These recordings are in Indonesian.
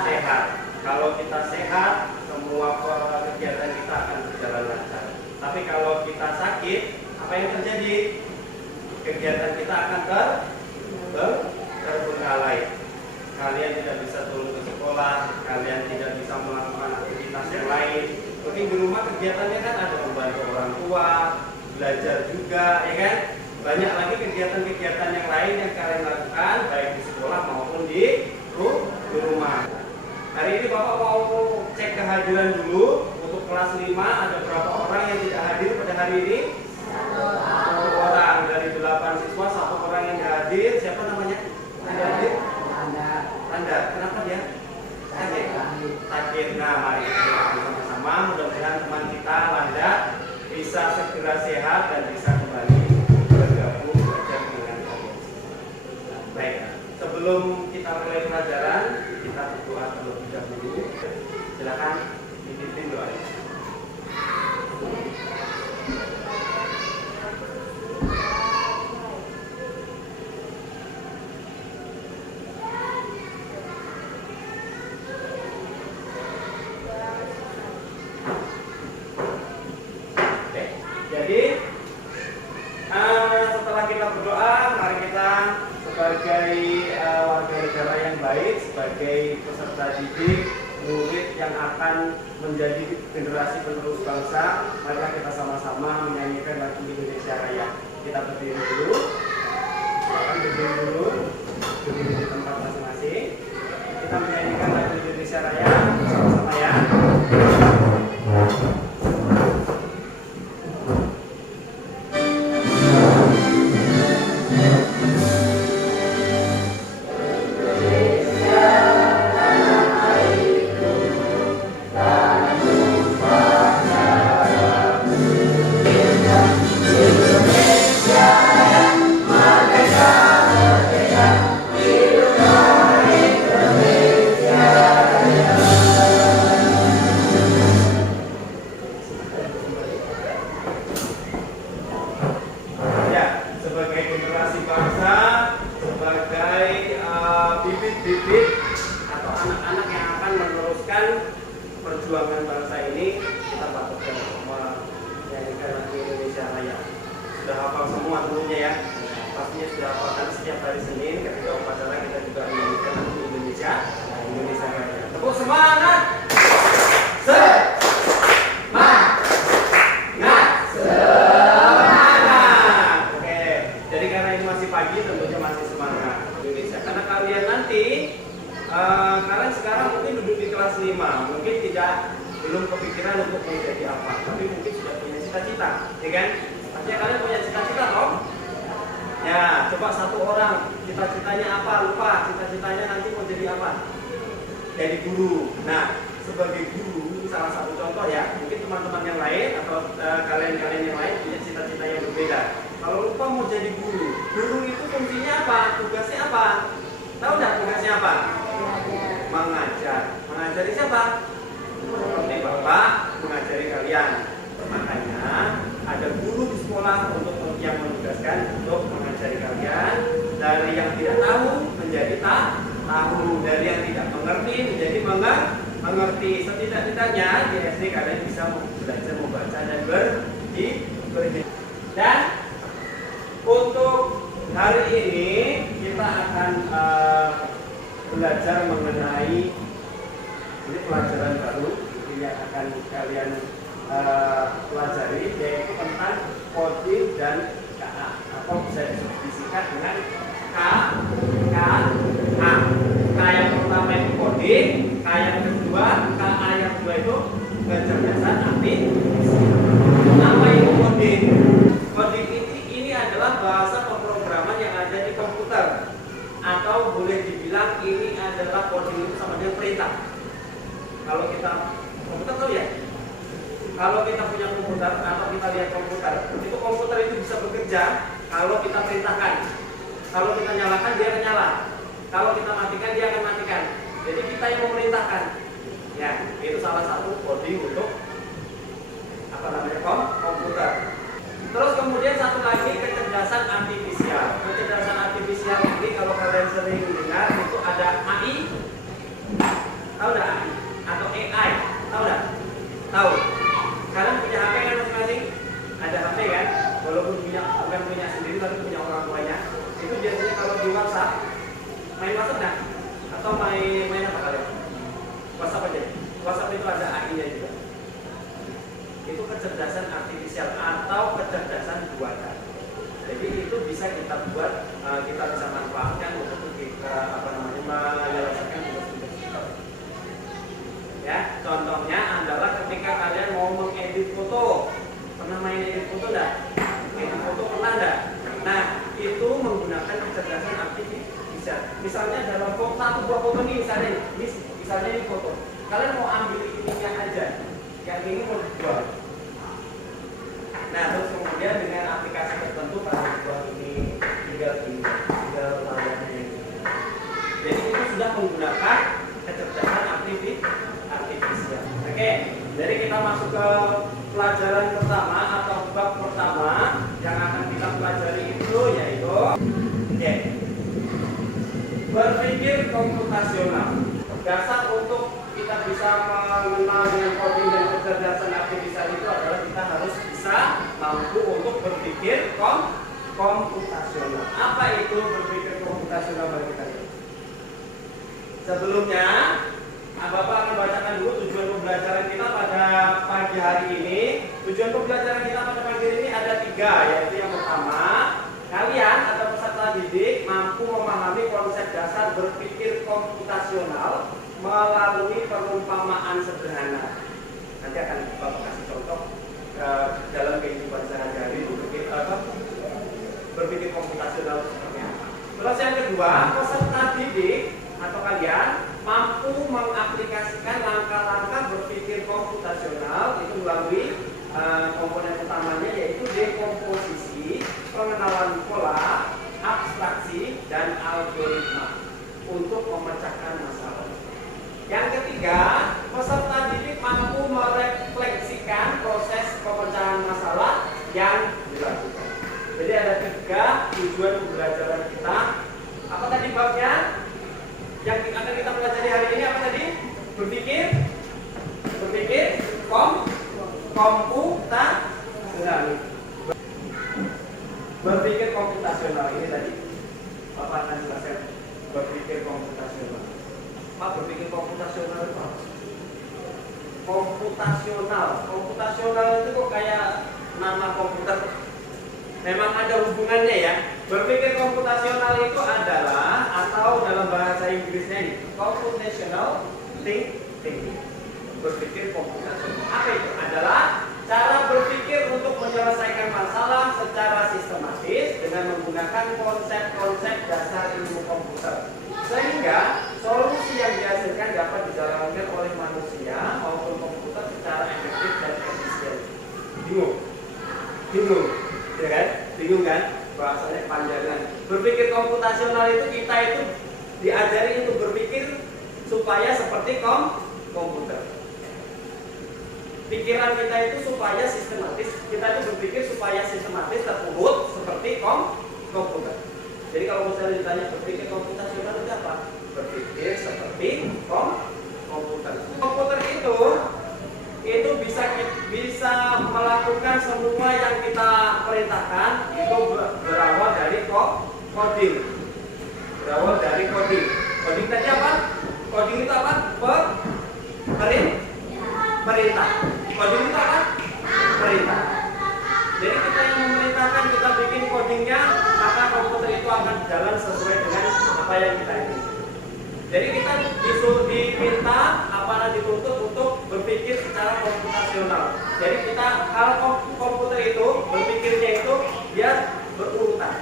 sehat. Kalau kita sehat, semua kegiatan kita akan berjalan lancar. Tapi kalau kita sakit, apa yang terjadi? Kegiatan kita akan terbengkalai. Kalian tidak bisa turun ke sekolah, kalian tidak bisa melakukan aktivitas yang lain. Mungkin di rumah kegiatannya kan ada membantu orang tua, belajar juga, ya kan? Banyak lagi kegiatan-kegiatan yang lain yang kalian lakukan, baik di sekolah maupun di rumah. Hari ini Bapak mau cek kehadiran dulu. Untuk kelas 5 ada berapa orang yang tidak hadir pada hari ini? 1 orang. Dari 8 siswa, 1 orang yang hadir. Siapa namanya? Yang hadir? Tanda. Kenapa dia? Sakit. Nah, mari kita sama-sama. Mudah-mudahan teman kita Landa bisa segera sehat dan bisa kembali bergabung belajar dengan kalian. Baik, sebelum kita mulai pelajaran, kita berdoa terlebih dahulu. Silakan dipimpin doanya. Jadi setelah kita berdoa, mari kita sebagai warga negara yang baik, sebagai peserta didik, murid yang akan menjadi generasi penerus bangsa, mari kita sama-sama menyanyikan lagu Indonesia Raya. Kita berdiri dulu, berdiri di tempat masing-masing. Kita menyanyikan lagu Indonesia Raya bersama-sama ya. Bibit atau anak-anak yang akan meneruskan perjuangan bangsa ini, kita patutkan menyanyikan lagu Indonesia Raya. Sudah hafal semua dulunya ya? Pastinya sudah hafal, karena setiap hari Senin ketika upacara kita juga menyanyikan lagu Indonesia Raya. Tepuk semangat! Oke, jadi karena ini masih pagi, tentunya masih semangat Indonesia. Karena kalian nanti, kalian sekarang mungkin duduk di kelas 5, mungkin belum kepikiran untuk menjadi apa, tapi mungkin sudah punya cita-cita, ya kan? Artinya kalian punya cita-cita toh? Ya, coba 1 orang, cita-citanya apa? Lupa, cita-citanya nanti mau jadi apa? Jadi guru. Nah, sebagai guru, salah satu contoh ya, mungkin teman-teman yang lain atau kalian-kalian yang lain punya cita-cita yang berbeda. Kalau lupa mau jadi guru, guru itu fungsinya apa? Tugasnya apa? Tahu nggak tugasnya apa? Mengajar. Mengajari siapa? Seperti Bapak mengajari kalian. Makanya ada guru di sekolah untuk yang menugaskan untuk mengajari kalian dari yang tidak tahu menjadi tahu, dari yang tidak mengerti menjadi mengerti. Setidak-tidaknya di SD kalian bisa belajar membaca dan berhitung. Dan untuk hari ini kita akan belajar mengenai ini pelajaran baru yang akan kalian pelajari, yaitu tentang coding dan KA, atau bisa disingkat dengan KA. K yang pertama itu coding, K yang kedua, KA yang kedua itu kecerdasan artifisial. Apa itu coding? Coding ini adalah bahasa pemrograman yang ada di komputer, atau boleh dibilang ini adalah coding itu sama dengan perintah. Kalau kita komputer tahu ya, kalau kita punya komputer atau kita lihat komputer, itu komputer itu bisa bekerja kalau kita perintahkan. Kalau kita nyalakan dia akan nyala, kalau kita matikan dia akan matikan. Jadi kita yang memerintahkan. Ya, itu salah satu coding untuk komputer. Terus kemudian satu lagi kecerdasan artifisial. Kecerdasan artifisial ini kalau kalian sering dengar itu ada AI, Tahu nggak? Atau AI? Tahu nggak? Tahu. Kalian punya HP kan masing-masing? Ada HP kan? Walaupun bukan punya sendiri tapi punya orang tuanya. Itu biasanya kalau di WhatsApp, main WhatsApp nggak? Atau main apa kalian? WhatsApp aja. WhatsApp itu ada AI-nya juga. Itu kecerdasan artifisial atau kecerdasan buatan. Jadi itu bisa kita buat, kita bisa manfaatkan untuk kita menyelesaikan tugas-tugas kita. Ya, contohnya adalah ketika kalian mau mengedit foto. Pernah main edit foto enggak? Edit foto pernah enggak? Nah, itu menggunakan kecerdasan artifisial. Misalnya dalam satu buah foto nih, misalnya ini foto. Kalian mau ambil ininya aja, yang ini mau dijual. Nah, terus kemudian dengan aplikasi tertentu pada dibuat ini, tinggal layarnya ini. Jadi itu sudah menggunakan kecerdasan artifisial. Oke, jadi kita masuk ke pelajaran pertama atau bab pertama yang akan kita pelajari itu yaitu berpikir komputasional. Dasar untuk kita bisa mengenal dengan coding dan kecerdasan artifisial itu adalah kita harus bisa mampu untuk berpikir komputasional. Apa itu berpikir komputasional bagi kalian? Sebelumnya, Bapak akan bacakan dulu tujuan pembelajaran kita pada pagi hari ini. Tujuan pembelajaran kita pada pagi hari ini ada 3, yaitu yang pertama, kalian atau peserta didik mampu memahami konsep dasar berpikir komputasional melalui perumpamaan sederhana. Nanti akan Bapak kasih contoh dalam kehidupan sehari-hari berpikir komputasional seperti apa. Terus yang kedua, peserta didik atau kalian mampu mengaplikasikan langkah-langkah berpikir komputasional itu melalui komponen utamanya yaitu dekomposisi, pengenalan pola, abstraksi, dan algoritma untuk memecahkan masalah. Yang ketiga, peserta didik mampu merefleksikan proses pemecahan masalah yang dilakukan. Jadi ada 3 tujuan pembelajaran kita. Apa tadi babnya? Yang akan kita pelajari hari ini apa tadi? Berpikir komputasional. Berpikir komputasional ini tadi Bapak akan jelaskan berpikir komputasional. Pak, berpikir komputasional itu apa? Komputasional itu kok kayak nama komputer. Memang ada hubungannya ya. Berpikir komputasional itu adalah atau dalam bahasa Inggrisnya ini computational thinking. Berpikir komputasional. Apa itu? Adalah cara berpikir untuk menyelesaikan masalah secara sistematis dengan menggunakan konsep-konsep dasar ilmu komputer. Sehingga solusi yang dihasilkan dapat dijalankan oleh manusia maupun komputer secara efektif dan efisien. Bingung, ya kan? Bingung kan? Bahasanya panjangan. Berpikir komputasional itu kita itu diajari untuk berpikir supaya seperti komputer. Pikiran kita itu supaya sistematis. Kita itu berpikir supaya sistematis terurut seperti komputer. Jadi kalau misalnya ditanya berpikir komputasional itu apa? Berpikir seperti komputer. Komputer itu bisa melakukan semua yang kita perintahkan itu berawal dari coding. Berawal dari coding. Coding tadi apa? Coding itu apa? Perintah. Coding itu apa? Perintah. Jadi kita yang memerintahkan, kita bikin codingnya, maka komputer itu akan jalan sesuai dengan apa yang kita inginkan. Jadi kita diminta dituntut untuk berpikir secara komputasional. Jadi kita komputer itu berpikirnya itu dia berurutan.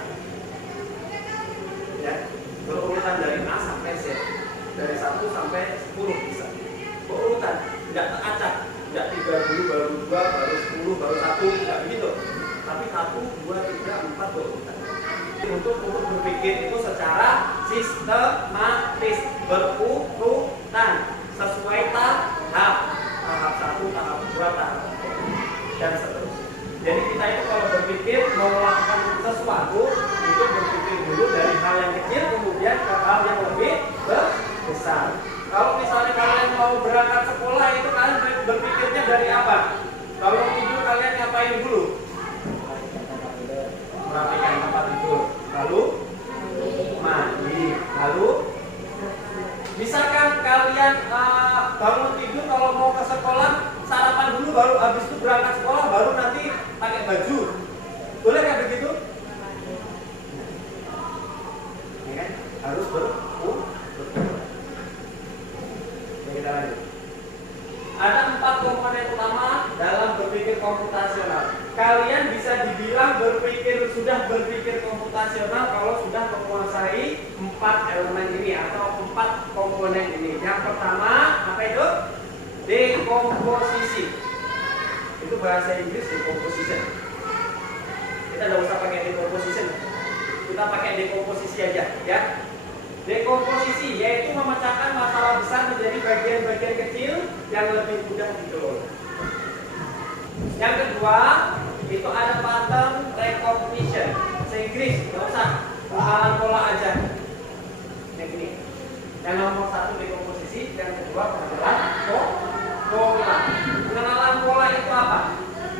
Ya, berurutan dari A sampai Z. Dari 1 sampai 10 bisa. Berurutan, tidak teracak. Tidak 3 dulu, baru 2, baru 10, baru 1, tidak begitu. Tapi 1, 2, 3, 4 berurutan. Untuk berpikir itu secara sistematis, berurutan, sesuai tahap 1, tahap 2, tahap 3, dan seterusnya. Jadi kita itu kalau berpikir mau melakukan sesuatu itu berpikir dulu dari hal yang kecil kemudian ke hal yang lebih besar. besar. Kalau misalnya kalian mau berangkat sekolah itu kalian berpikirnya dari apa? Kalau tidur kalian ngapain dulu? Merapikan tempat tidur. Lalu mandi. Lalu misalkan kalian bangun tidur kalau mau ke sekolah sarapan dulu baru habis itu berangkat sekolah baru nanti pakai baju. Boleh nggak begitu? Ya kan? Harus kita lanjut. Ada 4 komponen utama dalam berpikir komputasional. Kalian bisa dibilang sudah berpikir komputasional kalau sudah menguasai 4 elemen ini atau 4 komponen ini. Yang pertama apa itu? Dekomposisi. Itu bahasa Inggris decomposition. Kita tidak usah pakai decomposition. Kita pakai dekomposisi aja, ya. Dekomposisi yaitu memecahkan masalah besar menjadi bagian-bagian kecil yang lebih mudah dikelola. Yang kedua, itu ada pattern recognition. Inggris, nggak usah pengenalan pola aja. Yang ini. Yang nomor 1 dekomposisi, yang kedua pengenalan pola. Pengenalan pola itu apa?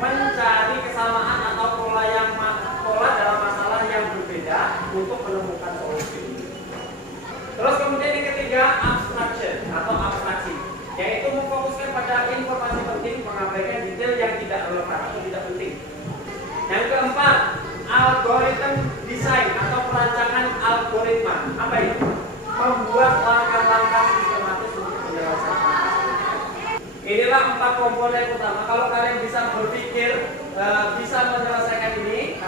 Mencari kesamaan atau pola dalam masalah yang berbeda untuk menemukan solusi. Terus kemudian yang ketiga, abstraction atau abstraksi, yaitu memfokuskan pada informasi penting, mengabaikan detail yang tidak relevan atau tidak penting. Yang keempat, algorithm design atau perancangan algoritma. Apa itu? Membuat langkah-langkah sistematis untuk penyelesaian masalah. Inilah 4 komponen utama. Kalau kalian bisa berpikir, bisa menyelesaikan ini,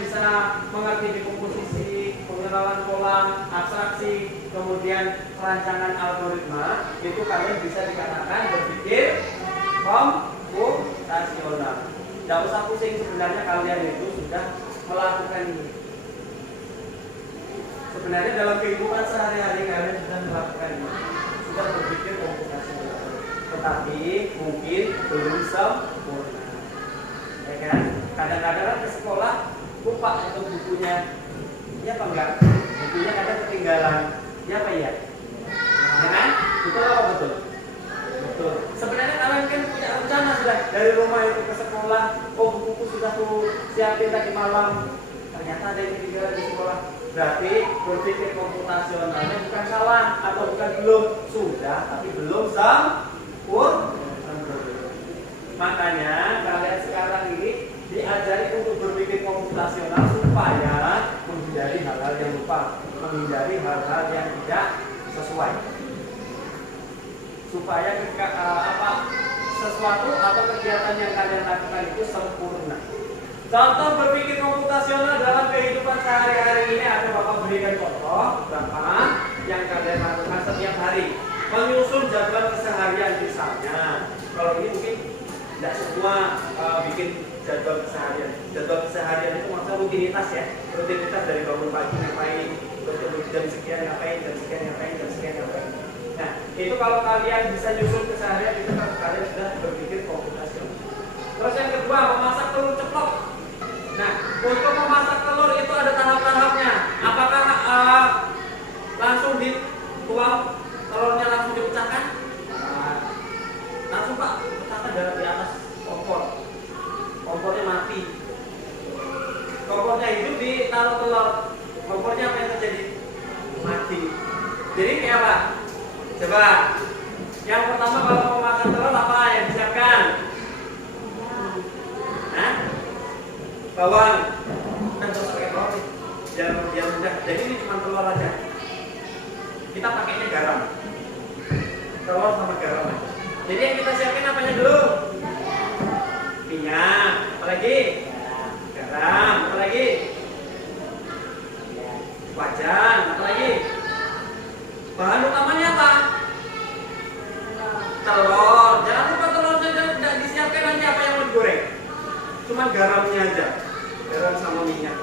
bisa mengerti dekomposisi, pengenalan pola, abstraksi, kemudian perancangan algoritma, itu kalian bisa dikatakan berpikir komputasional. Tidak usah pusing, sebenarnya kalian itu sudah melakukan ini. Sebenarnya dalam kehidupan sehari-hari kalian sudah melakukan ini, sudah berpikir komputasional. Tetapi mungkin belum sempurna. Ya kan? Kadang-kadang ke sekolah lupa itu bukunya. Ya apa enggak? Bukunya kadang ketinggalan. Ya apa ya? Ya kan? Betul apa betul? Betul. Sebenarnya kalian kan punya rencana sudah dari rumah itu ke sekolah. Oh, buku sudah tuh siapin tadi malam. Ternyata ada yang ketinggalan di sekolah. Berarti berpikir komputasionalnya bukan salah atau bukan belum sudah, tapi belum sempurna. Makanya kalian sekarang ini diajari untuk berpikir komputasional supaya menghindari hal-hal yang lupa, menghindari hal-hal yang tidak sesuai. Supaya sesuatu atau kegiatan yang kalian lakukan itu sempurna. Contoh berpikir komputasional dalam kehidupan sehari-hari ini ada Bapak berikan contoh berapa yang kalian lakukan setiap hari. Menyusun jadwal keseharian misalnya. Kalau ini mungkin tidak semua bikin jadwal keseharian. Jadwal keseharian itu maksudnya rutinitas ya. Rutinitas dari bangun pagi ngapain, jam sekian ngapain, jam sekian ngapain, jam sekian ngapain. Nah, itu kalau kalian bisa nyusun keseharian itu kan kalian sudah berpikir komputasional. Terus yang kedua, memasak telur ceplok. Nah, untuk memasak telur itu ada tahap-tahapnya. Apakah langsung dituang telurnya langsung dipecahkan? Langsung Pak, pecahkan di atas kompor. Kompornya mati. Kompornya hidup ditaruh telur. Kompornya apa yang terjadi? Mati. Jadi kayak apa? Coba. Yang pertama kalau mau makan telur apa yang disiapkan? Hah? Bawang. Kan terus pakai bawang sih. Biar mudah. Jadi ini cuma telur aja. Kita pakainya garam. Telur sama garam aja. Jadi yang kita siapkan apanya dulu? Minyak. Apalagi? Garam. Apalagi? Wajan. Apalagi? Bahan utamanya apa? Telur. Jangan lupa telurnya tidak disiapkan nanti apa yang mau digoreng. Cuma garamnya aja. Garam sama minyak.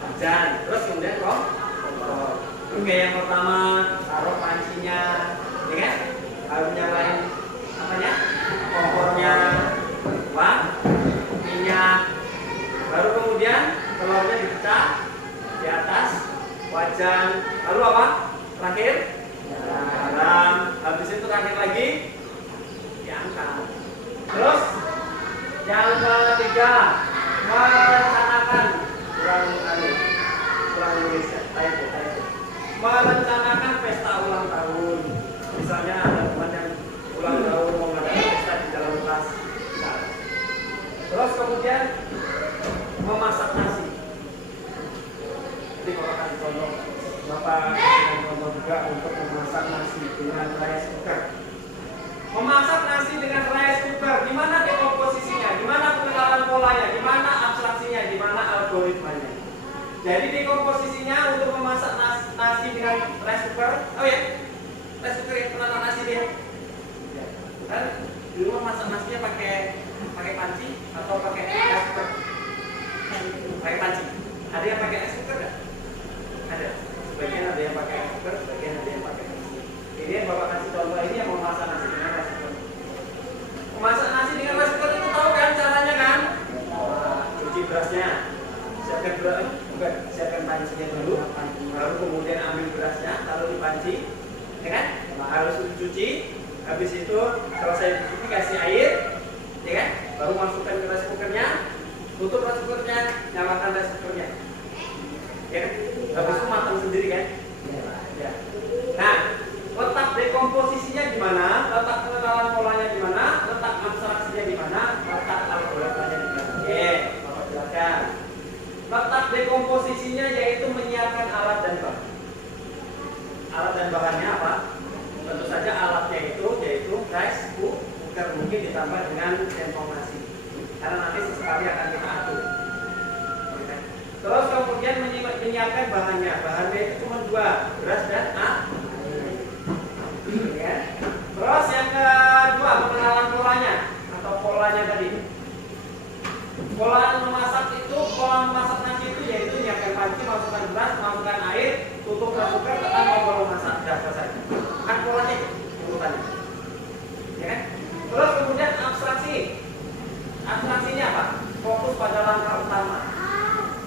Wajan. Terus kemudian kompor. Oke, yang pertama taruh pancinya, ya kan? Baru nyalain apanya? Kompornya, minyak. Baru kemudian telurnya dipecah di atas wajan. Lalu apa? Terakhir memasak nasi dengan rice cooker. Memasak nasi dengan rice cooker, gimana dekomposisinya, gimana pengenalan polanya, gimana abstraksinya, gimana algoritmanya. Jadi dekomposisinya untuk memasak nasi dengan rice cooker, oh ya, rice cooker yang pengenalan nasi dia. Kan dulu masak nasinya pakai panci atau pakai rice cooker? Pakai panci. Ada yang pakai rice cooker nggak? Ada. Sebagian ada yang pakai rice cooker, sebagian ada yang pakai nasi. Ini yang Bapak kasih contoh ini yang memasak nasi dengan rice cooker. Memasak nasi dengan rice cooker itu tahu kan caranya kan? Cuci berasnya, siapkan beras, siapkan pancinya dulu, baru kemudian ambil berasnya, taruh di panci, ya kan? Harus dicuci. Habis itu selesai dicuci kasih air, ya kan? Baru masukkan ke rice cookernya, tutup rice cookernya, nyalakan rice cookernya, ya kan? Habis itu matang sendiri kan? Ya. Nah, letak dekomposisinya di mana? Letak pengenalan polanya di mana? Letak abstraksinya di mana? Letak algoritmanya di mana? Oke, Bapak jelaskan. Letak dekomposisinya yaitu menyiapkan alat dan bahan. Alat dan bahannya apa? Tentu saja alatnya itu yaitu rice cooker, mungkin ditambah dengan centong nasi. Karena nanti sesekali akan kita atur. Terus kemudian menyiapkan bahannya. Bahannya itu cuma dua, beras dan air. Ya. Terus yang kedua pengenalan polanya atau polanya tadi. Pola memasak nasi itu yaitu menyiapkan panci, masukkan beras, masukkan air, tutup rice cooker, tekan tombol memasak, sudah selesai. Kan polanya itu urutannya. Ya kan? Terus kemudian abstraksi. Abstraksinya apa? Fokus pada langkah utama.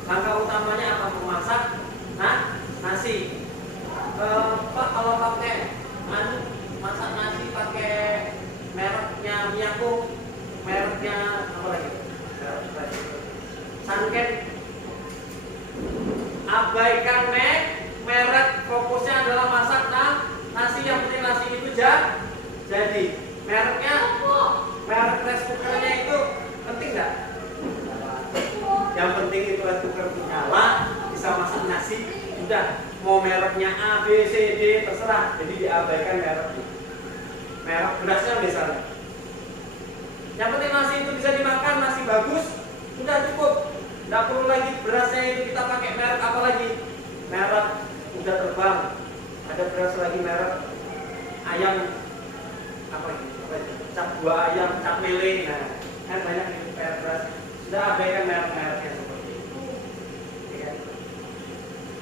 Langkah utamanya apa? Memasak nasi. Pak, kalau pakai masak nasi pakai mereknya Miyako, mereknya apa lagi? Sanken. Abaikan merek, fokusnya adalah masak nasi, yang penting nasi itu jadi. Mereknya, merek rice cookernya itu penting nggak? Yang penting itu rice cooker nyala, bisa masak nasi, sudah. Mau mereknya A, B, C, D, terserah. Jadi diabaikan mereknya. Merek berasnya misalnya. Yang penting nasi itu bisa dimakan, nasi bagus, sudah cukup. Tidak perlu lagi berasnya itu kita pakai merek apa lagi? Merek udah terbang. Ada beras lagi merek ayam apa lagi? Cap buah ayam, cap mele. Nah, kan banyak itu merek beras. Sudah abaikan merek-mereknya seperti itu. Ya.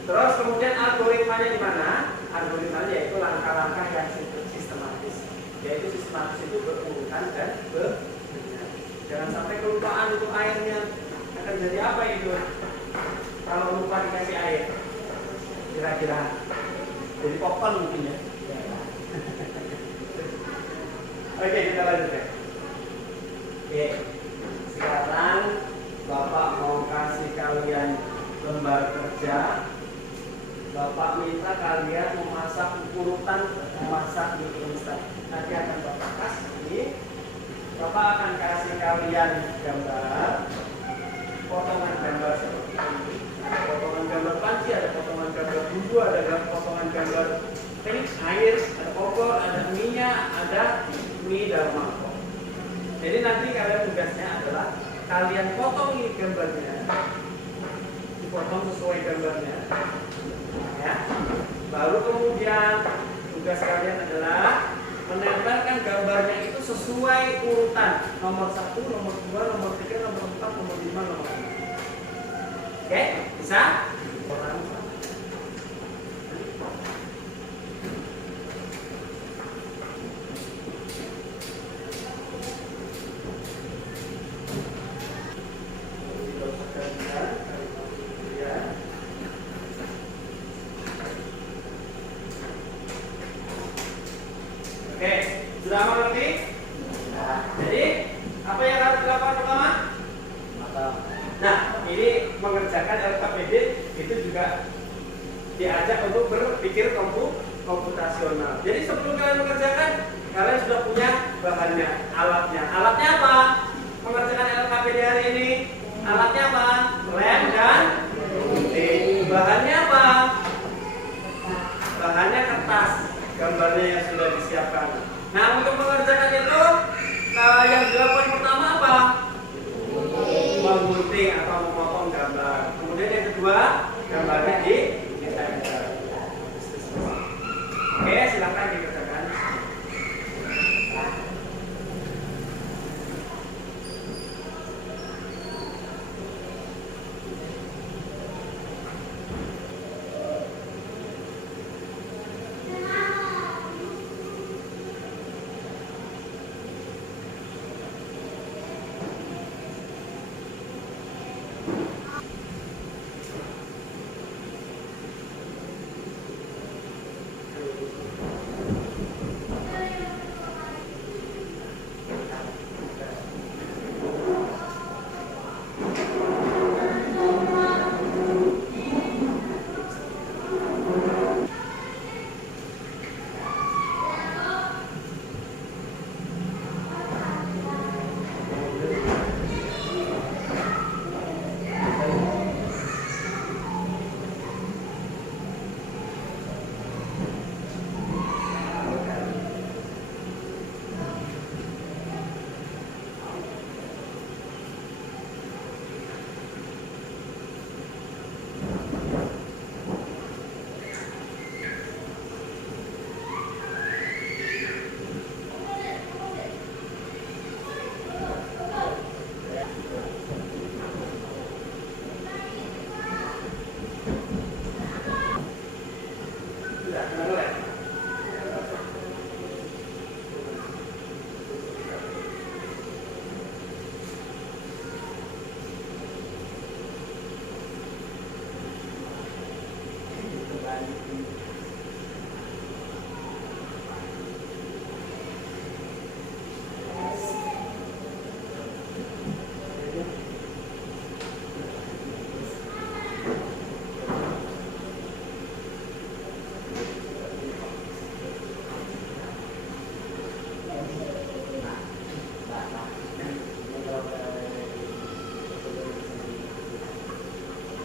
Terus kemudian algoritmanya di mana? Algoritmanya yaitu langkah-langkah yang sistematis. Yaitu sistematis itu berurutan dan benar. Jangan sampai kelupaan itu airnya. Akan jadi apa itu? Kalau lupa dikasih air, kira-kira jadi popcorn mungkin ya. Oke, kita lanjut ya. Oke, sekarang Bapak mau kasih kalian lembar kerja. Bapak minta kalian memasak urutan memasak mie instan. Nanti akan Bapak kasih. Bapak akan kasih kalian gambar, potongan gambar seperti ini. Ada potongan gambar panci, ada potongan gambar bumbu, ada potongan gambar air, ada kompor, ada minyak, ada mie dalam mangkok. Jadi nanti kalian tugasnya adalah kalian potong ini gambarnya, dipotong sesuai gambarnya, ya. Baru kemudian tugas kalian adalah menempelkan gambarnya itu sesuai urutan nomor 1, nomor 2, nomor 3, nomor 4, nomor 5, nomor 6. Oke, bisa? Oke, sudah mengerti? Jadi, apa yang harus dilakukan pertama? Nah, ini mengerjakan LKPD itu juga diajak untuk berpikir komputasional. Jadi sebelum kalian mengerjakan, kalian sudah punya bahannya, alatnya. Alatnya apa? Mengerjakan LKPD hari ini, alatnya apa? Lem dan gunting. Bahannya apa? Bahannya kertas. gambarnya yang sudah disiapkan. Nah, untuk mengerjakan itu, yang dilakukan pertama apa? Menggunting atau memotong gambar. Kemudian yang kedua, gambarnya ditempel. Oke, silakan dikerjakan.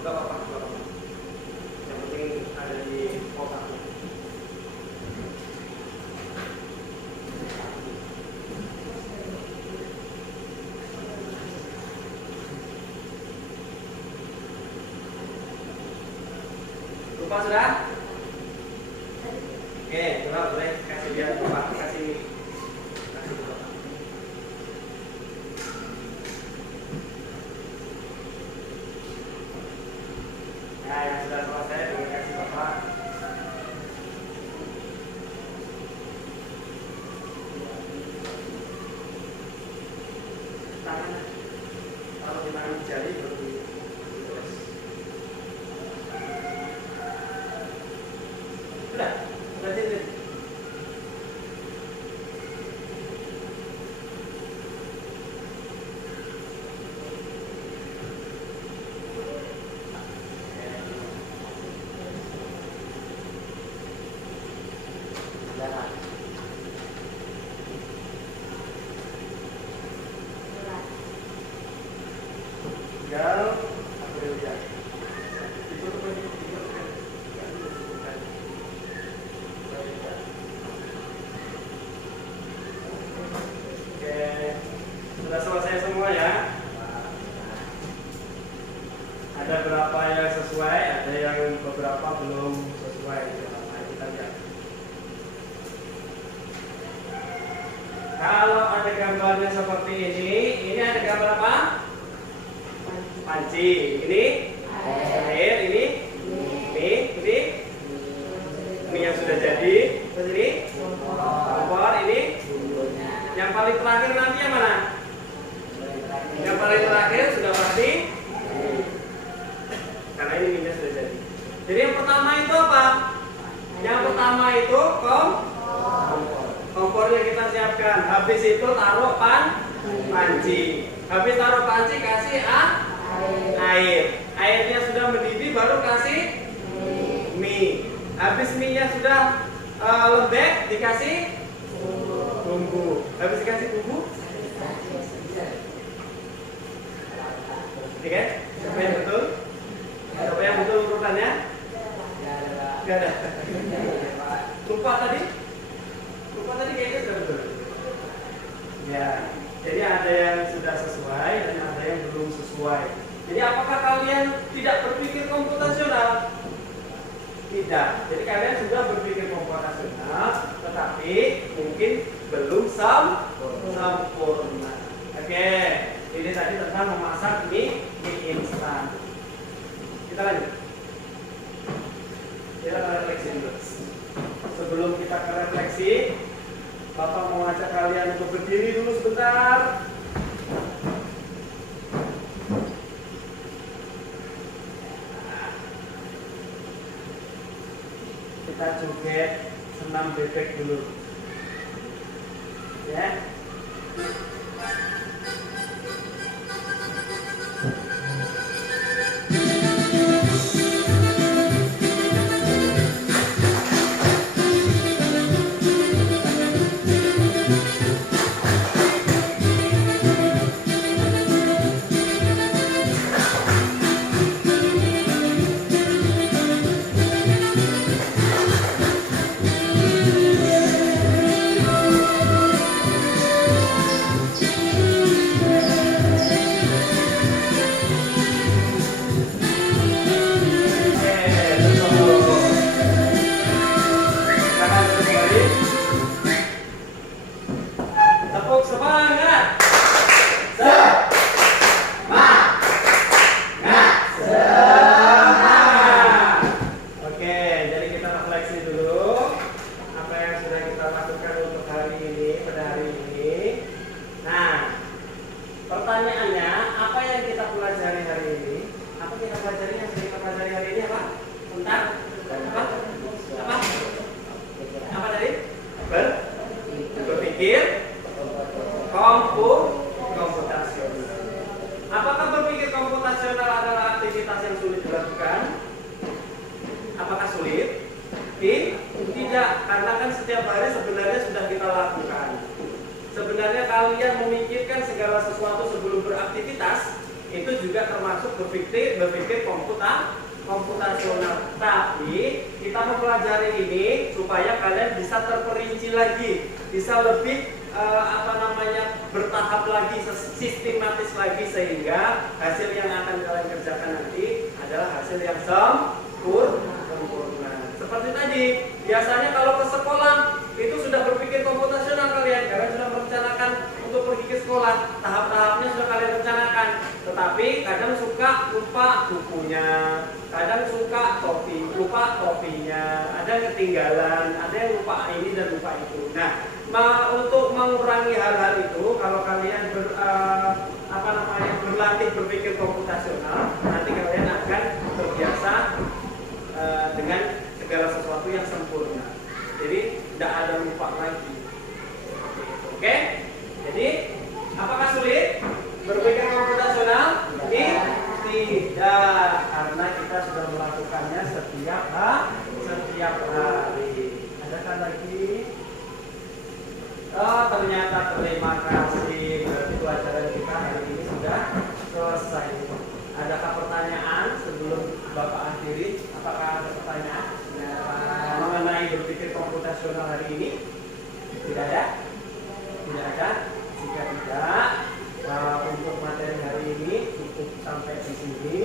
Gak apa-apa, gak apa-apa. Yang penting ada di otaknya. Lupa sudah? Oke, coba boleh kasih lihat Bapak, kasih Bapak. Nah, yang sudah selesai boleh kasih Bapak. Tangan, kalau di tangan jari baru ditulis. Sudah, berarti itu. Tinggal aku lihat. Ditutup lagi, ditutupkan. Oke, sudah selesai semua ya. Ada berapa yang sesuai, ada yang beberapa belum sesuai. Nah, kita lihat. Kalau ada gambarnya seperti ini ada gambar apa? Panci. Ini air, ini mie yang sudah jadi. Terus ini kompor, ini yang paling terakhir nanti yang mana? Yang paling terakhir sudah pasti, karena ini mie sudah jadi. Jadi yang pertama itu apa? Yang pertama itu kompornya kita siapkan. Habis itu taruh panci. Habis taruh panci kasih air. Airnya sudah mendidih baru kasih mie. Habis mie-nya sudah lembek dikasih bumbu. Habis dikasih bumbu, oke kan? Siapa yang betul? Siapa yang betul urutannya? Gak ada. Lupa tadi? sesuai. Jadi apakah kalian tidak berpikir komputasional? Tidak. Jadi kalian sudah berpikir komputasional, tetapi mungkin belum sempurna. Oke, ini tadi tentang memasak mie instan. Kita lanjut. Kita refleksi dulu. Sebelum kita ke refleksi, Bapak mau ngajak kalian untuk berdiri dulu sebentar. Kita joget senam bebek dulu, ya. Pertanyaannya, apa yang kita pelajari hari ini? Apa kita pelajari yang sudah kita pelajari hari ini apa? Tentang apa? Apa tadi? Berpikir komputasional. Apakah berpikir komputasional adalah aktivitas yang sulit dilakukan? Apakah sulit? Tidak, karena kan setiap hari sebenarnya sudah kita lakukan. Sebenarnya kalian memikirkan segala sesuatu sebelum beraktivitas itu juga termasuk berpikir komputasional. Tapi kita mempelajari ini supaya kalian bisa terperinci lagi, bisa lebih bertahap lagi, sistematis lagi, sehingga hasil yang akan kalian kerjakan nanti adalah hasil yang sempurna. Seperti tadi, biasanya kalau ke sekolah itu sudah berpikir komputasional kalian sudah merencanakan untuk pergi ke sekolah, tahap-tahapnya sudah kalian rencanakan. Tetapi kadang suka lupa bukunya, kadang suka lupa topinya, ada yang ketinggalan, ada yang lupa ini dan lupa itu. Nah, untuk mengurangi hal-hal itu, kalau kalian berlatih berpikir komputasional, nanti kalian akan terbiasa dengan segala sesuatu yang sempurna. Jadi tidak ada lupa lagi. Oke? Jadi apakah sulit berpikir komputasional? Tidak, karena kita sudah melakukannya setiap hari. Adakah lagi? Oh, ternyata terima kasih. Berarti pelajaran kita hari ini sudah selesai. Adakah pertanyaan sebelum Bapak akhiri? Apakah ada pertanyaan mengenai berpikir komputasional hari ini? Tidak ada? Tidak ada? Jika tidak, untuk materi hari ini cukup sampai di sini.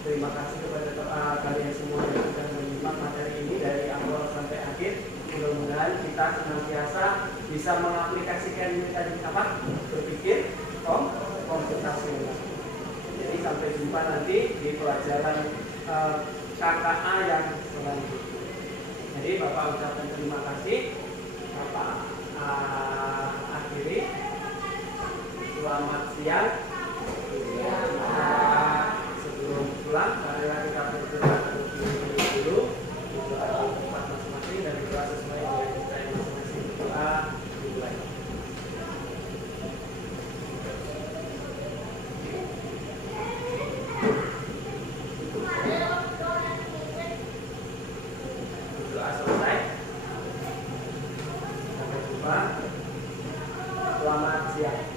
Terima kasih kepada kalian semua yang sudah menyimak materi ini dari awal sampai akhir. Mudah-mudahan kita senantiasa bisa mengaplikasikan ini tadi berpikir komputasional. Jadi sampai jumpa nanti di pelajaran KKA yang selanjutnya. Jadi Bapak ucapkan terima kasih. Bapak akhiri. Selamat siang. Sebelum pulang, marilah kita berdoa dulu. Berdoa di tempat masing-masing dan berdoa sesuai dengan kita masing-masing. Berdoa dimulai. Doa selesai. Sampai jumpa. Selamat siang.